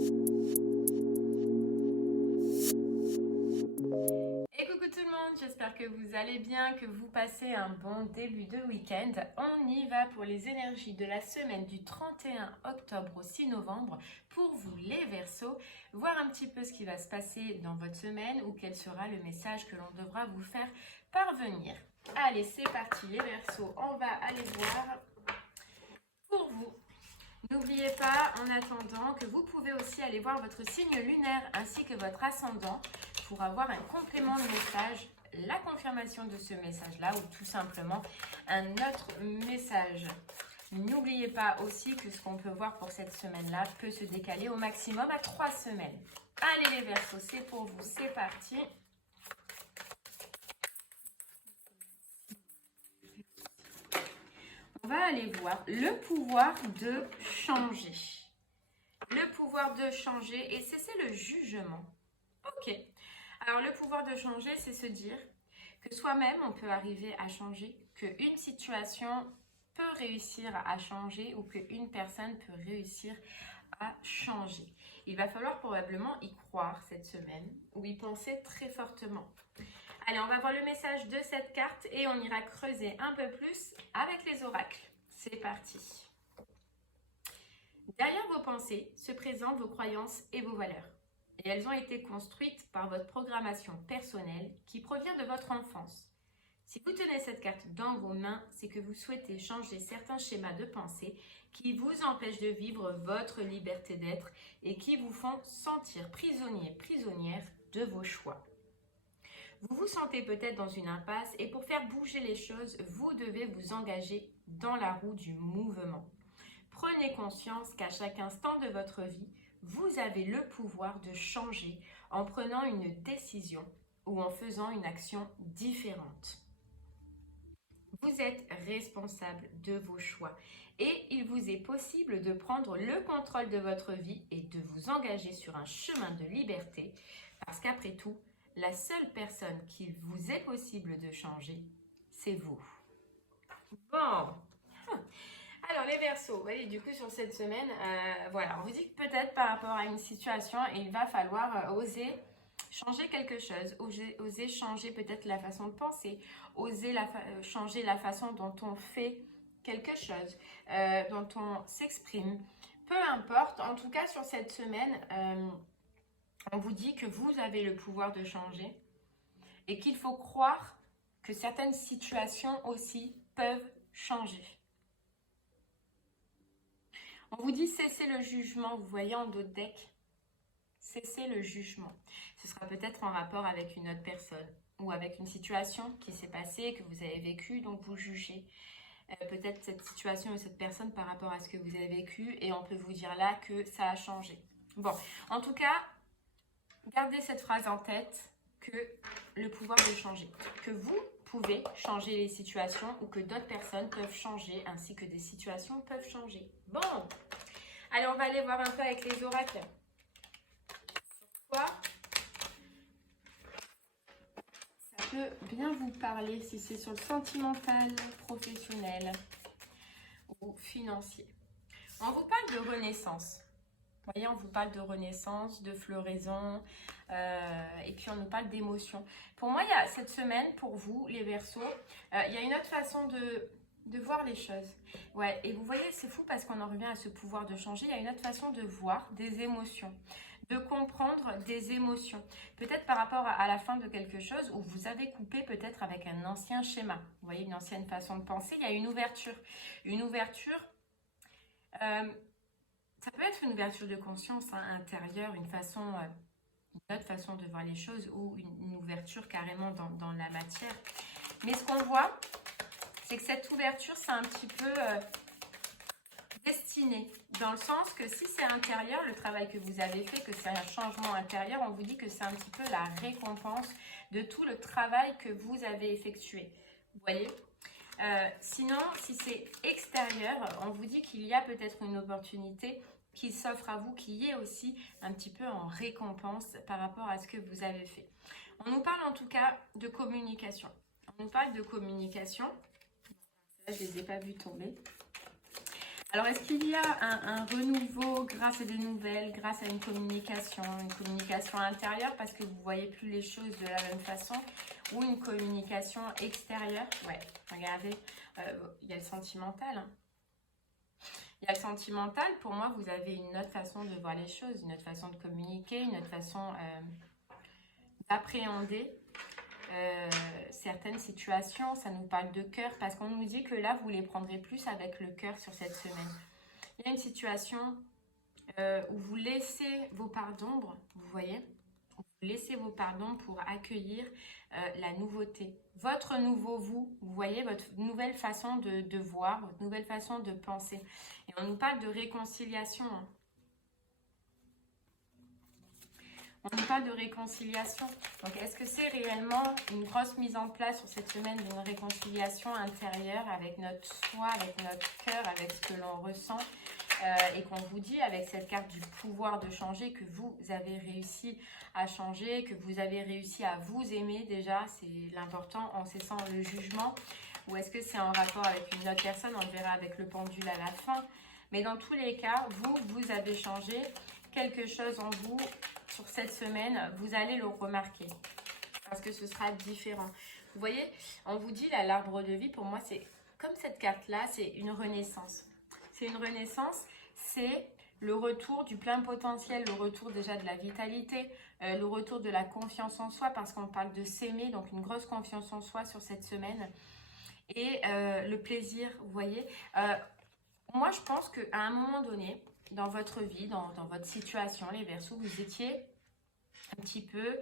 Et coucou tout le monde, j'espère que vous allez bien, que vous passez un bon début de week-end. On y va pour les énergies de la semaine du 31 octobre au 6 novembre pour vous les Verseaux, voir un petit peu ce qui va se passer dans votre semaine ou quel sera le message que l'on devra vous faire parvenir. Allez, c'est parti les Verseaux, on va aller voir pour vous. N'oubliez pas en attendant que vous pouvez aussi aller voir votre signe lunaire ainsi que votre ascendant pour avoir un complément de message, la confirmation de ce message-là ou tout simplement un autre message. N'oubliez pas aussi que ce qu'on peut voir pour cette semaine-là peut se décaler au maximum à 3 semaines. Allez les Verseaux, c'est pour vous, c'est parti. On va aller voir le pouvoir de changer. Le pouvoir de changer et c'est le jugement. Ok. Alors le pouvoir de changer, c'est se dire que soi-même, on peut arriver à changer, qu'une situation peut réussir à changer ou qu'une personne peut réussir à changer. Il va falloir probablement y croire cette semaine ou y penser très fortement. Allez, on va voir le message de cette carte et on ira creuser un peu plus avec les oracles. C'est parti. Derrière vos pensées se présentent vos croyances et vos valeurs. Et elles ont été construites par votre programmation personnelle qui provient de votre enfance. Si vous tenez cette carte dans vos mains, c'est que vous souhaitez changer certains schémas de pensée qui vous empêchent de vivre votre liberté d'être et qui vous font sentir prisonnier, prisonnière de vos choix. Vous vous sentez peut-être dans une impasse et pour faire bouger les choses, vous devez vous engager dans la roue du mouvement. Prenez conscience qu'à chaque instant de votre vie, vous avez le pouvoir de changer en prenant une décision ou en faisant une action différente. Vous êtes responsable de vos choix et il vous est possible de prendre le contrôle de votre vie et de vous engager sur un chemin de liberté parce qu'après tout, la seule personne qu'il vous est possible de changer, c'est vous. Bon. Alors les Verseaux, vous voyez, du coup sur cette semaine, voilà, on vous dit que peut-être par rapport à une situation, il va falloir oser changer quelque chose, oser changer peut-être la façon de penser, oser changer la façon dont on fait quelque chose, dont on s'exprime. Peu importe, en tout cas sur cette semaine, on vous dit que vous avez le pouvoir de changer et qu'il faut croire que certaines situations aussi peuvent changer. On vous dit cessez le jugement, vous voyez en dos de deck, cessez le jugement. Ce sera peut-être en rapport avec une autre personne ou avec une situation qui s'est passée, que vous avez vécue, donc vous jugez. Peut-être cette situation ou cette personne par rapport à ce que vous avez vécu et on peut vous dire là que ça a changé. Bon, en tout cas, gardez cette phrase en tête que le pouvoir de changer, que vous pouvez changer les situations ou que d'autres personnes peuvent changer ainsi que des situations peuvent changer. Bon, allez, on va aller voir un peu avec les oracles. Pourquoi ça peut bien vous parler si c'est sur le sentimental, professionnel ou financier. On vous parle de renaissance. Vous voyez, on vous parle de renaissance, de floraison, et puis on nous parle d'émotion. Pour moi, il y a cette semaine, pour vous, les Verseaux, il y a une autre façon de voir les choses. Ouais, et vous voyez, c'est fou parce qu'on en revient à ce pouvoir de changer. Il y a une autre façon de voir des émotions, de comprendre des émotions. Peut-être par rapport à la fin de quelque chose où vous avez coupé peut-être avec un ancien schéma. Vous voyez, une ancienne façon de penser. Il y a une ouverture. Une ouverture... ça peut être une ouverture de conscience intérieure, une autre façon de voir les choses ou une ouverture carrément dans la matière. Mais ce qu'on voit, c'est que cette ouverture, c'est un petit peu destiné. Dans le sens que si c'est intérieur, le travail que vous avez fait, que c'est un changement intérieur, on vous dit que c'est un petit peu la récompense de tout le travail que vous avez effectué. Vous voyez ? Sinon, si c'est extérieur, on vous dit qu'il y a peut-être une opportunité qui s'offre à vous, qui est aussi un petit peu en récompense par rapport à ce que vous avez fait. On nous parle en tout cas de communication. On nous parle de communication. Là, je ne les ai pas vus tomber. Alors, est-ce qu'il y a un renouveau grâce à des nouvelles, grâce à une communication intérieure parce que vous ne voyez plus les choses de la même façon, ou une communication extérieure? Ouais, regardez, il y a le sentimental, hein. Il y a le sentimental, pour moi, vous avez une autre façon de voir les choses, une autre façon de communiquer, une autre façon d'appréhender certaines situations. Ça nous parle de cœur, parce qu'on nous dit que là, vous les prendrez plus avec le cœur sur cette semaine. Il y a une situation où vous laissez vos parts d'ombre, vous voyez, vous laissez vos parts d'ombre pour accueillir la nouveauté. Votre nouveau vous voyez, votre nouvelle façon de voir, votre nouvelle façon de penser. Et on nous parle de réconciliation, hein. On nous parle de réconciliation. Donc, est-ce que c'est réellement une grosse mise en place sur cette semaine d'une réconciliation intérieure avec notre soi, avec notre cœur, avec ce que l'on ressent et qu'on vous dit avec cette carte du pouvoir de changer que vous avez réussi à changer, que vous avez réussi à vous aimer déjà, c'est l'important en cessant le jugement. Ou est-ce que c'est en rapport avec une autre personne? On le verra avec le pendule à la fin. Mais dans tous les cas, vous avez changé quelque chose en vous. Sur cette semaine, vous allez le remarquer parce que ce sera différent. Vous voyez, on vous dit là, l'arbre de vie, pour moi, c'est comme cette carte-là, c'est une renaissance. C'est une renaissance, c'est le retour du plein potentiel, le retour déjà de la vitalité, le retour de la confiance en soi parce qu'on parle de s'aimer, donc une grosse confiance en soi sur cette semaine. Et le plaisir, vous voyez. Moi, je pense qu'à un moment donné, dans votre vie, dans votre situation, les Verseaux, vous étiez un petit peu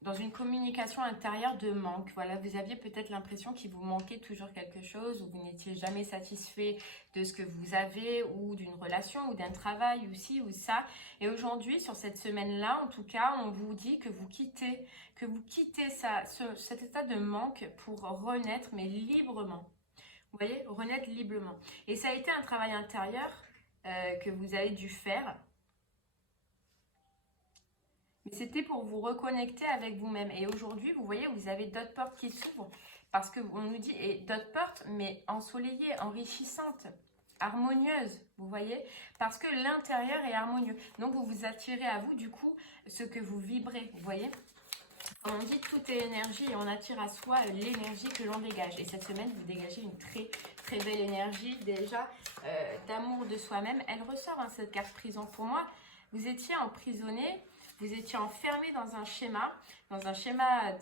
dans une communication intérieure de manque. Voilà, vous aviez peut-être l'impression qu'il vous manquait toujours quelque chose, ou vous n'étiez jamais satisfait de ce que vous avez, ou d'une relation, ou d'un travail, ou ci, ou ça. Et aujourd'hui, sur cette semaine-là, en tout cas, on vous dit que vous quittez cet état de manque pour renaître, mais librement. Vous voyez, renaître librement. Et ça a été un travail intérieur que vous avez dû faire. Mais c'était pour vous reconnecter avec vous-même. Et aujourd'hui, vous voyez, vous avez d'autres portes qui s'ouvrent. Parce qu'on nous dit, et d'autres portes, mais ensoleillées, enrichissantes, harmonieuses, vous voyez. Parce que l'intérieur est harmonieux. Donc, vous vous attirez à vous, du coup, ce que vous vibrez, vous voyez. Comme on dit, tout est énergie et on attire à soi l'énergie que l'on dégage. Et cette semaine, vous dégagez une très, très belle énergie déjà d'amour de soi-même. Elle ressort, hein, cette carte prison. Pour moi, vous étiez emprisonné, vous étiez enfermé dans un schéma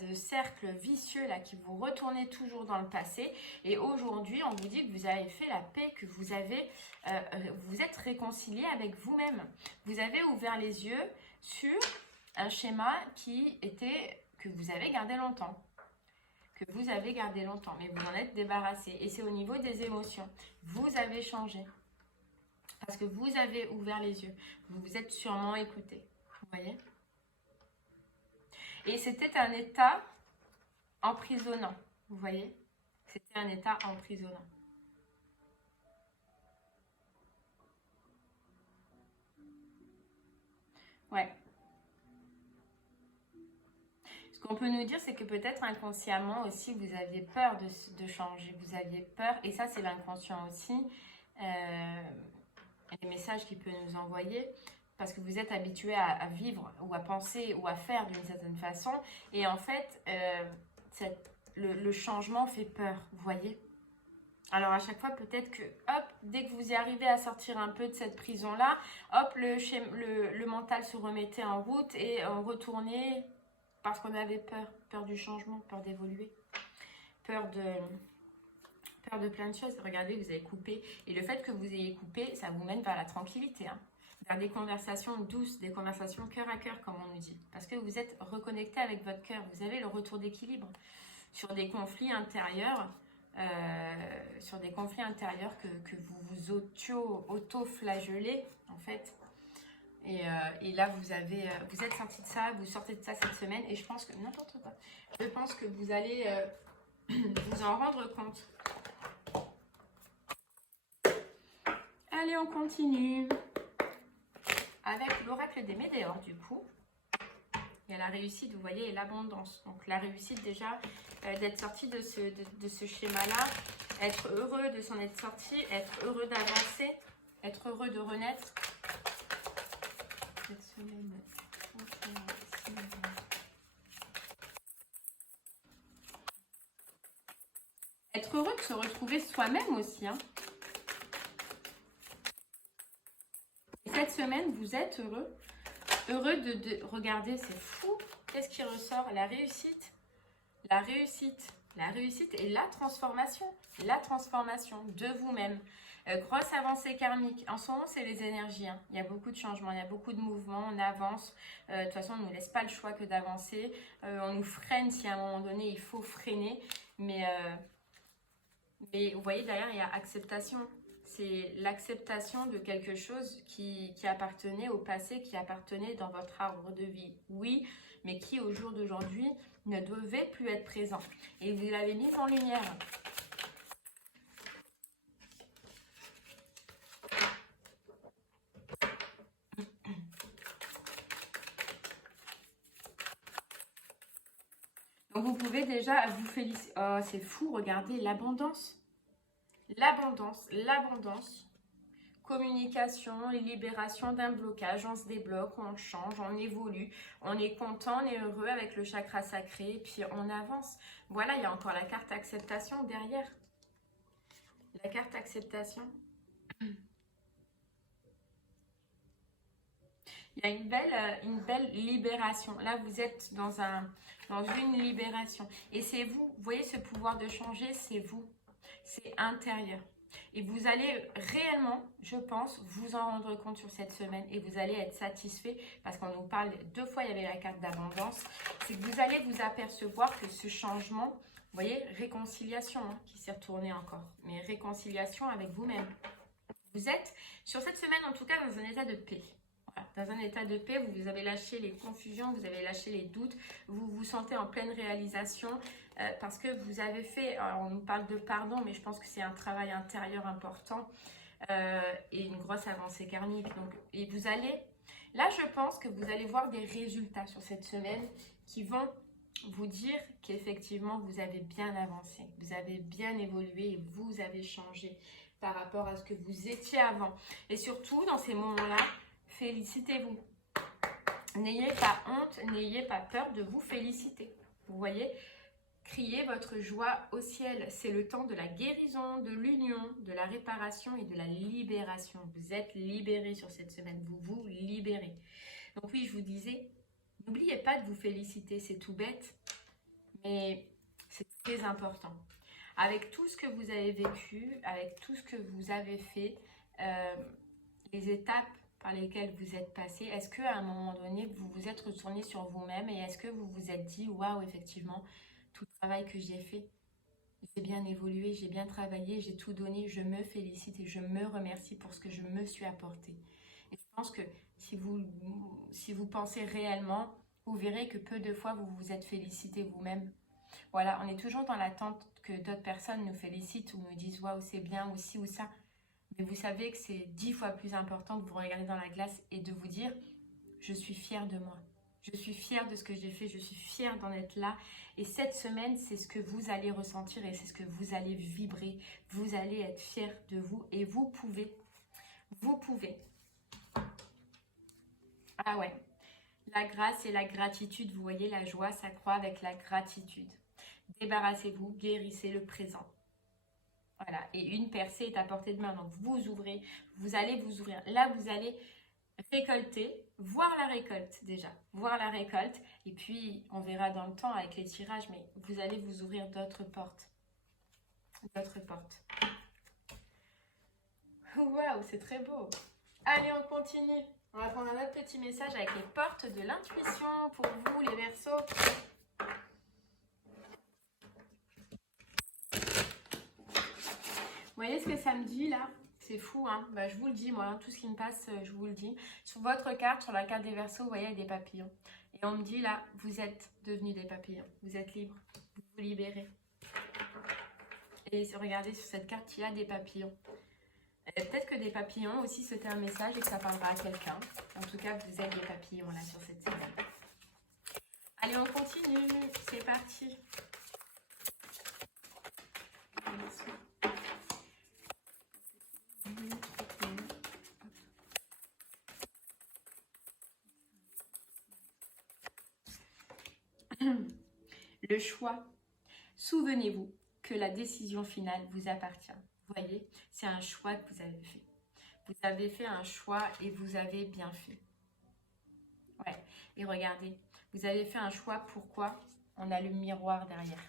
de cercle vicieux là, qui vous retournait toujours dans le passé. Et aujourd'hui, on vous dit que vous avez fait la paix, que vous êtes réconcilié avec vous-même. Vous avez ouvert les yeux sur un schéma que vous avez gardé longtemps. Mais vous en êtes débarrassé. Et c'est au niveau des émotions. Vous avez changé. Parce que vous avez ouvert les yeux. Vous vous êtes sûrement écouté. Vous voyez? Et c'était un état emprisonnant. Vous voyez? C'était un état emprisonnant. Ouais. Ce qu'on peut nous dire, c'est que peut-être inconsciemment aussi, vous aviez peur de changer. Vous aviez peur, et ça, c'est l'inconscient aussi. Les messages qu'il peut nous envoyer. Parce que vous êtes habitué à vivre ou à penser ou à faire d'une certaine façon. Et en fait, le changement fait peur, vous voyez. Alors à chaque fois, peut-être que, hop, dès que vous y arrivez à sortir un peu de cette prison-là, hop, le mental se remettait en route et on retournait parce qu'on avait peur du changement, peur d'évoluer, peur de plein de choses. Regardez, vous avez coupé. Et le fait que vous ayez coupé, ça vous mène vers la tranquillité, hein. Vers des conversations douces, des conversations cœur à cœur, comme on nous dit. Parce que vous êtes reconnecté avec votre cœur. Vous avez le retour d'équilibre sur des conflits intérieurs. Que vous vous auto-flagellez, en fait. Et là, vous êtes sorti de ça, vous sortez de ça cette semaine. Et je pense que, n'importe quoi, je pense que vous allez vous en rendre compte. Allez, on continue avec l'oracle des météores, du coup. Il y a la réussite, vous voyez, et l'abondance. Donc la réussite déjà, d'être sorti de ce schéma-là, être heureux de s'en être sorti, être heureux d'avancer, être heureux de renaître. Cette semaine, être heureux de se retrouver soi-même aussi. Hein. Et cette semaine, vous êtes heureux. Heureux de regarder, c'est fou. Qu'est-ce qui ressort? La réussite. La réussite. La réussite et la transformation de vous-même. Grosse avancée karmique. En ce moment, c'est les énergies. Hein. Il y a beaucoup de changements, il y a beaucoup de mouvements, on avance. De toute façon, on ne nous laisse pas le choix que d'avancer. On nous freine si à un moment donné, il faut freiner. Mais vous voyez, derrière, il y a acceptation. C'est l'acceptation de quelque chose qui appartenait au passé, qui appartenait dans votre arbre de vie. Oui, mais qui au jour d'aujourd'hui ne devait plus être présent. Et vous l'avez mis en lumière. Donc vous pouvez déjà vous féliciter. Oh, c'est fou, regardez l'abondance. L'abondance. Communication, libération d'un blocage, on se débloque, on change, on évolue, on est content, on est heureux avec le chakra sacré, puis on avance. Voilà, il y a encore la carte acceptation derrière. La carte acceptation. Il y a une belle libération. Là, vous êtes dans une libération. Et c'est vous voyez ce pouvoir de changer, c'est vous. C'est intérieur. Et vous allez réellement, je pense, vous en rendre compte sur cette semaine et vous allez être satisfait parce qu'on nous parle 2 fois, il y avait la carte d'abondance. C'est que vous allez vous apercevoir que ce changement, vous voyez, réconciliation hein, qui s'est retournée encore, mais réconciliation avec vous-même. Vous êtes sur cette semaine en tout cas dans un état de paix. Dans un état de paix, vous avez lâché les confusions, vous avez lâché les doutes, vous vous sentez en pleine réalisation parce que vous avez fait, on nous parle de pardon, mais je pense que c'est un travail intérieur important et une grosse avancée karmique. Donc, et vous allez, là je pense que vous allez voir des résultats sur cette semaine qui vont vous dire qu'effectivement vous avez bien avancé, vous avez bien évolué et vous avez changé par rapport à ce que vous étiez avant. Et surtout dans ces moments-là, félicitez-vous. N'ayez pas honte, n'ayez pas peur de vous féliciter. Vous voyez, criez votre joie au ciel. C'est le temps de la guérison, de l'union, de la réparation et de la libération. Vous êtes libérés sur cette semaine. Vous vous libérez. Donc oui, je vous disais, n'oubliez pas de vous féliciter. C'est tout bête, mais c'est très important. Avec tout ce que vous avez vécu, avec tout ce que vous avez fait, les étapes par lesquelles vous êtes passé, est-ce qu'à un moment donné, vous vous êtes retourné sur vous-même et est-ce que vous vous êtes dit, waouh, effectivement, tout le travail que j'ai fait, j'ai bien évolué, j'ai bien travaillé, j'ai tout donné, je me félicite et je me remercie pour ce que je me suis apporté. Et je pense que si vous pensez réellement, vous verrez que peu de fois, vous vous êtes félicité vous-même. Voilà, on est toujours dans l'attente que d'autres personnes nous félicitent ou nous disent, waouh, c'est bien, ou ci ou ça. Mais vous savez que c'est 10 fois plus important de vous regarder dans la glace et de vous dire « Je suis fière de moi. Je suis fière de ce que j'ai fait. Je suis fière d'en être là. » Et cette semaine, c'est ce que vous allez ressentir et c'est ce que vous allez vibrer. Vous allez être fière de vous et vous pouvez. Vous pouvez. Ah ouais. La grâce et la gratitude, vous voyez, la joie s'accroît avec la gratitude. Débarrassez-vous, guérissez le présent. Voilà, et une percée est à portée de main. Donc, vous ouvrez, vous allez vous ouvrir. Là, vous allez récolter, voir la récolte déjà. Voir la récolte. Et puis, on verra dans le temps avec les tirages, mais vous allez vous ouvrir d'autres portes. D'autres portes. Waouh, c'est très beau. Allez, on continue. On va prendre un autre petit message avec les portes de l'intuition pour vous, les Verseaux. Vous voyez ce que ça me dit là? C'est fou, hein? Bah, je vous le dis, moi, hein, tout ce qui me passe, je vous le dis. Sur votre carte, sur la carte des Verseaux, vous voyez, il y a des papillons. Et on me dit là, vous êtes devenus des papillons. Vous êtes libres. Vous vous libérez. Et regardez, sur cette carte, il y a des papillons. Peut-être que des papillons aussi, c'était un message et que ça parlera à quelqu'un. En tout cas, vous êtes des papillons là sur cette semaine. Allez, on continue. C'est parti. Le choix. Souvenez-vous que la décision finale vous appartient. Vous voyez, c'est un choix que vous avez fait. Vous avez fait un choix et vous avez bien fait. Ouais, et regardez, vous avez fait un choix. Pourquoi? On a le miroir derrière.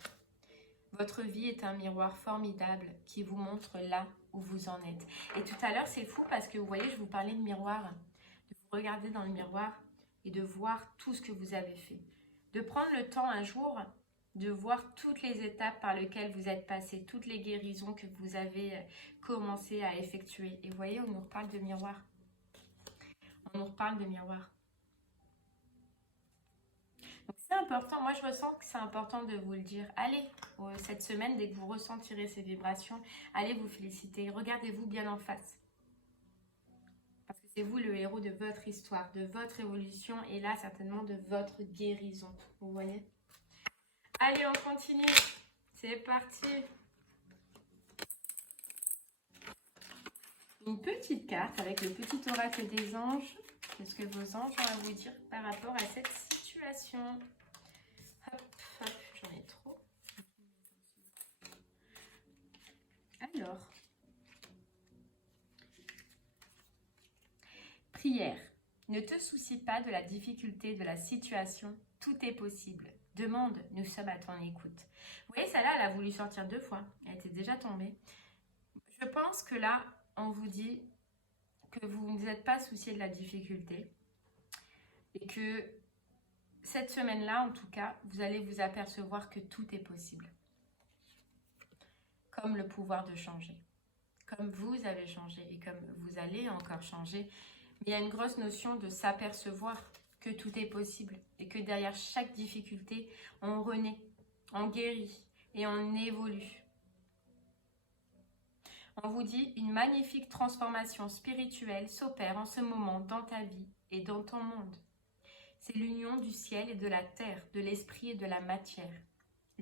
Votre vie est un miroir formidable qui vous montre là où vous en êtes. Et tout à l'heure, c'est fou parce que vous voyez, je vous parlais de miroir, de vous regarder dans le miroir et de voir tout ce que vous avez fait. De prendre le temps un jour de voir toutes les étapes par lesquelles vous êtes passé, toutes les guérisons que vous avez commencé à effectuer. Et vous voyez, on nous reparle de miroir. On nous reparle de miroir. Donc c'est important, moi je ressens que c'est important de vous le dire. Allez, cette semaine, dès que vous ressentirez ces vibrations, allez vous féliciter. Regardez-vous bien en face. Parce que c'est vous le héros de votre histoire, de votre évolution et là certainement de votre guérison. Vous voyez? Allez, on continue. C'est parti. Une petite carte avec le petit oracle des anges. Qu'est-ce que vos anges ont à vous dire par rapport à cette situation? Hop, hop, j'en ai trop. Alors. Prière. Ne te soucie pas de la difficulté de la situation. Tout est possible. Demande, nous sommes à ton écoute. Vous voyez, celle-là, elle a voulu sortir 2 fois. Elle était déjà tombée. Je pense que là, on vous dit que vous ne vous êtes pas soucié de la difficulté. Et que cette semaine-là, en tout cas, vous allez vous apercevoir que tout est possible. Comme le pouvoir de changer. Comme vous avez changé et comme vous allez encore changer. Mais il y a une grosse notion de s'apercevoir que tout est possible et que derrière chaque difficulté, on renaît, on guérit et on évolue. On vous dit une magnifique transformation spirituelle s'opère en ce moment dans ta vie et dans ton monde. C'est l'union du ciel et de la terre, de l'esprit et de la matière.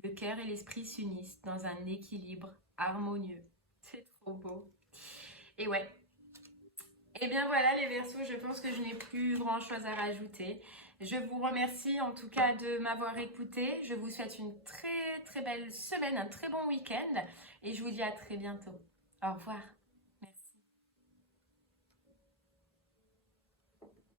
Le cœur et l'esprit s'unissent dans un équilibre harmonieux. C'est trop beau. Et ouais. Et bien voilà les Verseaux, je pense que je n'ai plus grand chose à rajouter. Je vous remercie en tout cas de m'avoir écouté. Je vous souhaite une très très belle semaine, un très bon week-end et je vous dis à très bientôt. Au revoir.